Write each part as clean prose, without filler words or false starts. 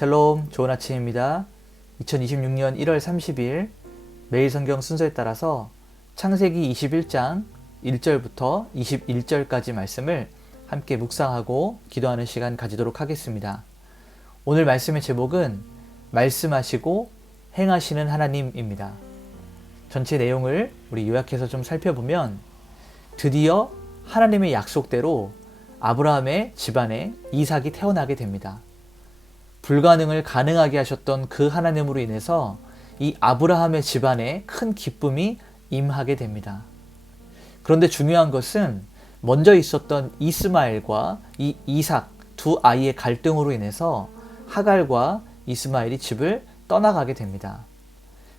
샬롬, 좋은 아침입니다. 2026년 1월 30일 매일 성경 순서에 따라서 창세기 21장 1절부터 21절까지 말씀을 함께 묵상하고 기도하는 시간 가지도록 하겠습니다. 오늘 말씀의 제목은 말씀하시고 행하시는 하나님입니다. 전체 내용을 우리 요약해서 좀 살펴보면 드디어 하나님의 약속대로 아브라함의 집안에 이삭이 태어나게 됩니다. 불가능을 가능하게 하셨던 그 하나님으로 인해서 이 아브라함의 집안에 큰 기쁨이 임하게 됩니다. 그런데 중요한 것은 먼저 있었던 이스마엘과 이 이삭 두 아이의 갈등으로 인해서 하갈과 이스마엘이 집을 떠나가게 됩니다.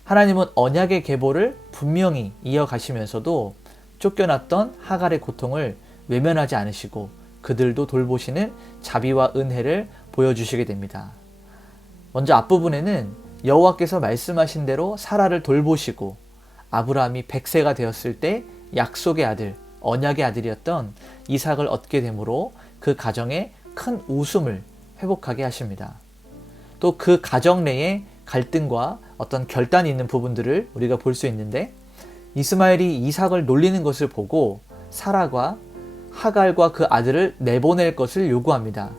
하나님은 언약의 계보를 분명히 이어가시면서도 쫓겨났던 하갈의 고통을 외면하지 않으시고 그들도 돌보시는 자비와 은혜를 보여주시게 됩니다. 먼저 앞부분에는 여호와께서 말씀하신 대로 사라를 돌보시고 아브라함이 100세가 되었을 때 약속의 아들, 언약의 아들이었던 이삭을 얻게 되므로 그 가정에 큰 웃음을 회복하게 하십니다. 또 그 가정 내에 갈등과 어떤 결단이 있는 부분들을 우리가 볼 수 있는데 이스마엘이 이삭을 놀리는 것을 보고 사라가 하갈과 그 아들을 내보낼 것을 요구합니다.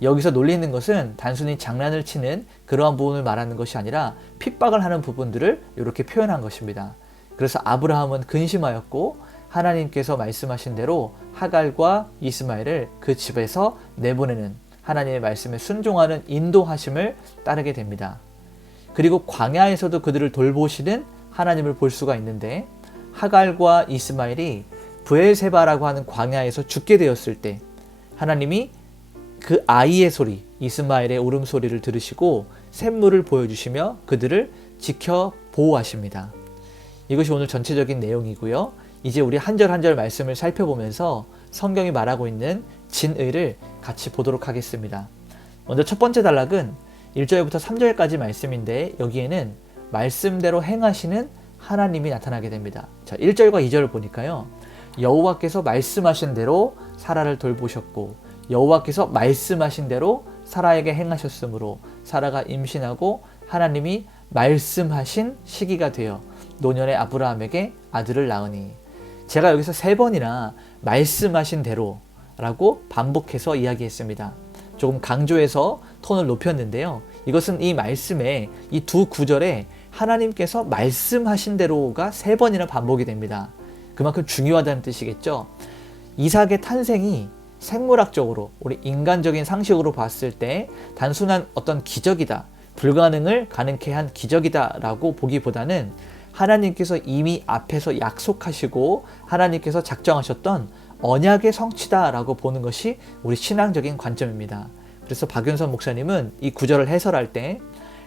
여기서 놀리는 것은 단순히 장난을 치는 그러한 부분을 말하는 것이 아니라 핍박을 하는 부분들을 이렇게 표현한 것입니다. 그래서 아브라함은 근심하였고 하나님께서 말씀하신 대로 하갈과 이스마엘을 그 집에서 내보내는 하나님의 말씀에 순종하는 인도하심을 따르게 됩니다. 그리고 광야에서도 그들을 돌보시는 하나님을 볼 수가 있는데 하갈과 이스마엘이 브엘세바라고 하는 광야에서 죽게 되었을 때 하나님이 그 아이의 소리, 이스마엘의 울음소리를 들으시고 샘물을 보여주시며 그들을 지켜 보호하십니다. 이것이 오늘 전체적인 내용이고요. 이제 우리 한 절 한 절 말씀을 살펴보면서 성경이 말하고 있는 진의를 같이 보도록 하겠습니다. 먼저 첫 번째 단락은 1절부터 3절까지 말씀인데 여기에는 말씀대로 행하시는 하나님이 나타나게 됩니다. 자, 1절과 2절을 보니까요. 여호와께서 말씀하신 대로 사라를 돌보셨고 여호와께서 말씀하신 대로 사라에게 행하셨으므로 사라가 임신하고 하나님이 말씀하신 시기가 되어 노년의 아브라함에게 아들을 낳으니. 제가 여기서 3번이나 말씀하신 대로 라고 반복해서 이야기했습니다. 조금 강조해서 톤을 높였는데요. 이것은 이 말씀에 이 두 구절에 하나님께서 말씀하신 대로가 3번이나 반복이 됩니다. 그만큼 중요하다는 뜻이겠죠. 이삭의 탄생이 생물학적으로 우리 인간적인 상식으로 봤을 때 단순한 어떤 기적이다, 불가능을 가능케 한 기적이다 라고 보기보다는 하나님께서 이미 앞에서 약속하시고 하나님께서 작정하셨던 언약의 성취다 라고 보는 것이 우리 신앙적인 관점입니다. 그래서 박윤선 목사님은 이 구절을 해설할 때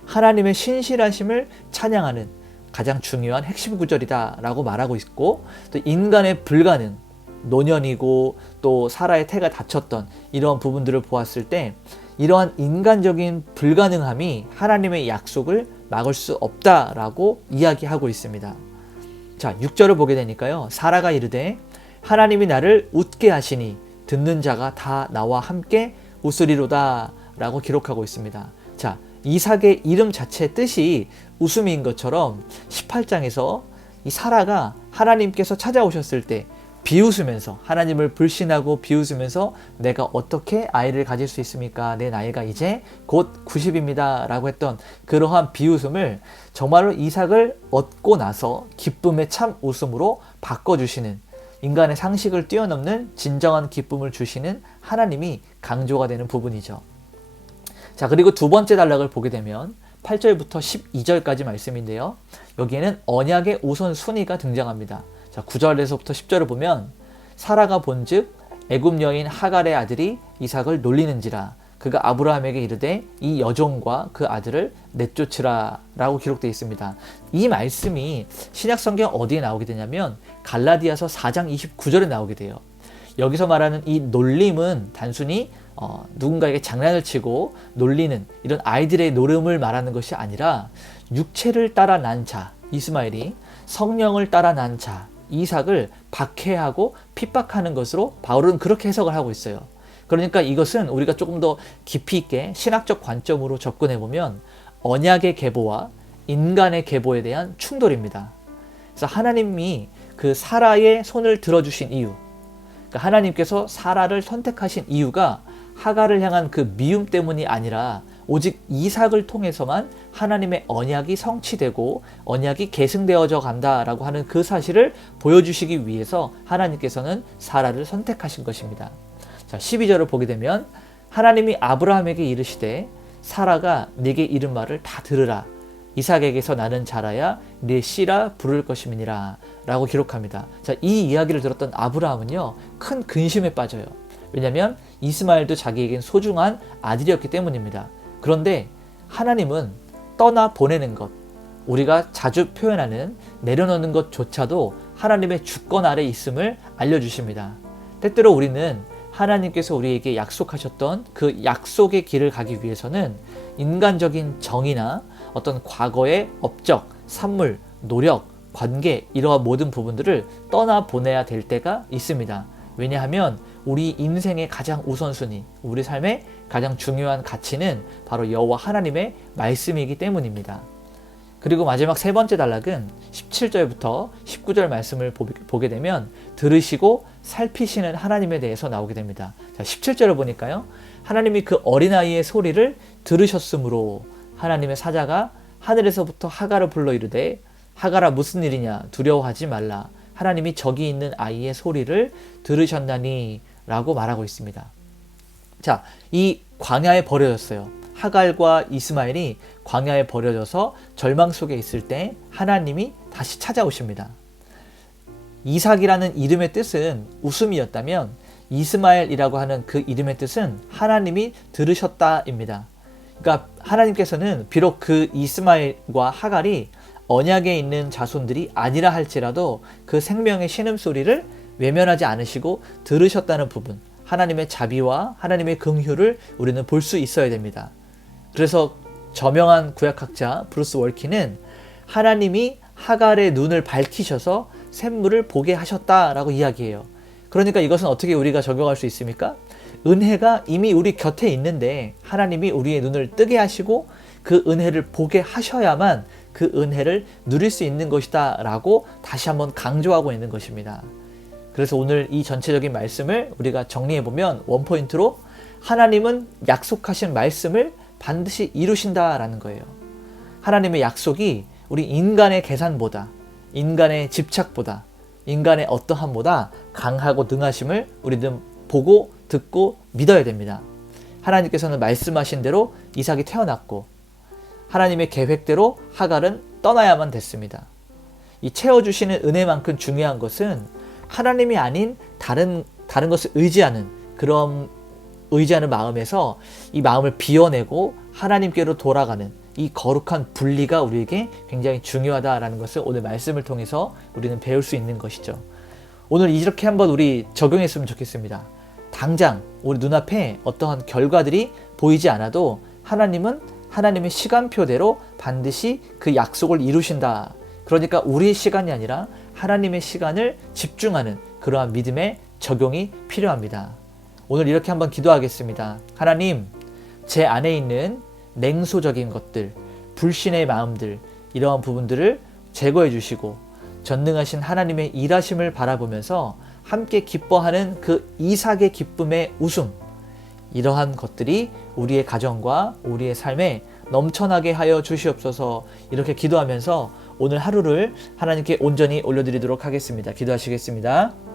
하나님의 신실하심을 찬양하는 가장 중요한 핵심 구절이다 라고 말하고 있고, 또 인간의 불가능, 노년이고 또 사라의 태가 다쳤던 이러한 부분들을 보았을 때 이러한 인간적인 불가능함이 하나님의 약속을 막을 수 없다라고 이야기하고 있습니다. 자, 6절을 보게 되니까요. 사라가 이르되 하나님이 나를 웃게 하시니 듣는 자가 다 나와 함께 웃으리로다 라고 기록하고 있습니다. 자, 이삭의 이름 자체의 뜻이 웃음인 것처럼 18장에서 이 사라가 하나님께서 찾아오셨을 때 비웃으면서 하나님을 불신하고 비웃으면서 내가 어떻게 아이를 가질 수 있습니까? 내 나이가 이제 곧 90입니다 라고 했던 그러한 비웃음을 정말로 이삭을 얻고 나서 기쁨의 참 웃음으로 바꿔주시는, 인간의 상식을 뛰어넘는 진정한 기쁨을 주시는 하나님이 강조가 되는 부분이죠. 자, 그리고 두 번째 단락을 보게 되면 8절부터 12절까지 말씀인데요. 여기에는 언약의 우선순위가 등장합니다. 자, 9절에서부터 10절을 보면 사라가 본즉 애굽 여인 하갈의 아들이 이삭을 놀리는지라 그가 아브라함에게 이르되 이 여종과 그 아들을 내쫓으라 라고 기록되어 있습니다. 이 말씀이 신약성경 어디에 나오게 되냐면 갈라디아서 4장 29절에 나오게 돼요. 여기서 말하는 이 놀림은 단순히 누군가에게 장난을 치고 놀리는 이런 아이들의 노름을 말하는 것이 아니라 육체를 따라 난 자 이스마엘이 성령을 따라 난 자 이삭을 박해하고 핍박하는 것으로 바울은 그렇게 해석을 하고 있어요. 그러니까 이것은 우리가 조금 더 깊이 있게 신학적 관점으로 접근해 보면 언약의 계보와 인간의 계보에 대한 충돌입니다. 그래서 하나님이 그 사라의 손을 들어주신 이유, 그러니까 하나님께서 사라를 선택하신 이유가 하갈을 향한 그 미움 때문이 아니라 오직 이삭을 통해서만 하나님의 언약이 성취되고 언약이 계승되어져 간다라고 하는 그 사실을 보여주시기 위해서 하나님께서는 사라를 선택하신 것입니다. 자, 12절을 보게 되면 하나님이 아브라함에게 이르시되 사라가 네게 이른 말을 다 들으라. 이삭에게서 나는 자라야 네 씨라 부를 것임이니라 라고 기록합니다. 자, 이 이야기를 들었던 아브라함은요, 큰 근심에 빠져요. 왜냐하면 이스마엘도 자기에겐 소중한 아들이었기 때문입니다. 그런데 하나님은 떠나 보내는 것, 우리가 자주 표현하는 내려놓는 것조차도 하나님의 주권 아래 있음을 알려주십니다. 때때로 우리는 하나님께서 우리에게 약속하셨던 그 약속의 길을 가기 위해서는 인간적인 정의나 어떤 과거의 업적, 산물, 노력, 관계 이러한 모든 부분들을 떠나보내야 될 때가 있습니다. 왜냐하면 우리 인생의 가장 우선순위, 우리 삶의 가장 중요한 가치는 바로 여호와 하나님의 말씀이기 때문입니다. 그리고 마지막 세 번째 단락은 17절부터 19절 말씀을 보게 되면 들으시고 살피시는 하나님에 대해서 나오게 됩니다. 자, 17절을 보니까요, 하나님이 그 어린아이의 소리를 들으셨으므로 하나님의 사자가 하늘에서부터 하갈을 불러 이르되 하갈아 무슨 일이냐 두려워하지 말라. 하나님이 저기 있는 아이의 소리를 들으셨나니 라고 말하고 있습니다. 자, 이 광야에 버려졌어요. 하갈과 이스마엘이 광야에 버려져서 절망 속에 있을 때 하나님이 다시 찾아오십니다. 이삭이라는 이름의 뜻은 웃음이었다면 이스마엘이라고 하는 그 이름의 뜻은 하나님이 들으셨다입니다. 그러니까 하나님께서는 비록 그 이스마엘과 하갈이 언약에 있는 자손들이 아니라 할지라도 그 생명의 신음소리를 외면하지 않으시고 들으셨다는 부분, 하나님의 자비와 하나님의 긍휼을 우리는 볼 수 있어야 됩니다. 그래서 저명한 구약학자 브루스 월키는 하나님이 하갈의 눈을 밝히셔서 샘물을 보게 하셨다라고 이야기해요. 그러니까 이것은 어떻게 우리가 적용할 수 있습니까? 은혜가 이미 우리 곁에 있는데 하나님이 우리의 눈을 뜨게 하시고 그 은혜를 보게 하셔야만 그 은혜를 누릴 수 있는 것이다 라고 다시 한번 강조하고 있는 것입니다. 그래서 오늘 이 전체적인 말씀을 우리가 정리해보면 원포인트로 하나님은 약속하신 말씀을 반드시 이루신다라는 거예요. 하나님의 약속이 우리 인간의 계산보다, 인간의 집착보다, 인간의 어떠함보다 강하고 능하심을 우리는 보고 듣고 믿어야 됩니다. 하나님께서는 말씀하신 대로 이삭이 태어났고 하나님의 계획대로 하갈은 떠나야만 됐습니다. 이 채워주시는 은혜만큼 중요한 것은 하나님이 아닌 다른 것을 의지하는 그런 의지하는 마음에서 이 마음을 비워내고 하나님께로 돌아가는 이 거룩한 분리가 우리에게 굉장히 중요하다라는 것을 오늘 말씀을 통해서 우리는 배울 수 있는 것이죠. 오늘 이렇게 한번 우리 적용했으면 좋겠습니다. 당장 우리 눈앞에 어떠한 결과들이 보이지 않아도 하나님은 하나님의 시간표대로 반드시 그 약속을 이루신다. 그러니까 우리의 시간이 아니라 하나님의 시간을 집중하는 그러한 믿음의 적용이 필요합니다. 오늘 이렇게 한번 기도하겠습니다. 하나님, 제 안에 있는 냉소적인 것들, 불신의 마음들, 이러한 부분들을 제거해 주시고 전능하신 하나님의 일하심을 바라보면서 함께 기뻐하는 그 이삭의 기쁨의 웃음, 이러한 것들이 우리의 가정과 우리의 삶에 넘쳐나게 하여 주시옵소서. 이렇게 기도하면서 오늘 하루를 하나님께 온전히 올려드리도록 하겠습니다. 기도하시겠습니다.